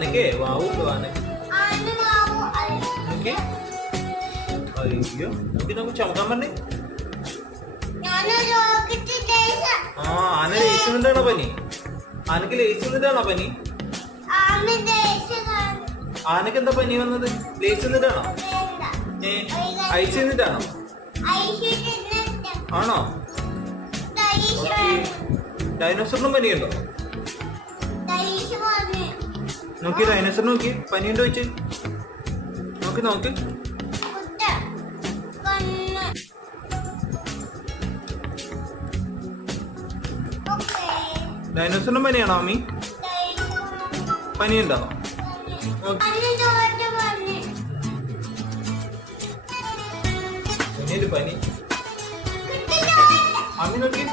ആനക്കേ വാവുണ്ടോ ആനക്ക്? നോക്കി. അയ്യോ നോക്കി നമുക്ക് ചമക്കാൻ പറഞ്ഞേ. ആ ആന ലയിച്ചുന്നിട്ടാണോ പനി? ആനക്ക് ലയിച്ചുന്നിട്ടാണോ പനി? ആനക്ക് എന്താ പനി വന്നത്? ലയിച്ചുന്നിട്ടാണോ? ഐസ് ചെയ്തിട്ടാണോ? ആണോ? ഡൈനോസറിനും പനിയുണ്ടോ? നോക്കി ഡൈനോസർ നോക്കി പനിയുണ്ടോ ചോദിച്ച് നോക്കി നോക്ക്. ഡൈനോസറിനും പനിയാണോ അമ്മി? പനിയുണ്ടോ? പനി അമ്മി നോക്കി.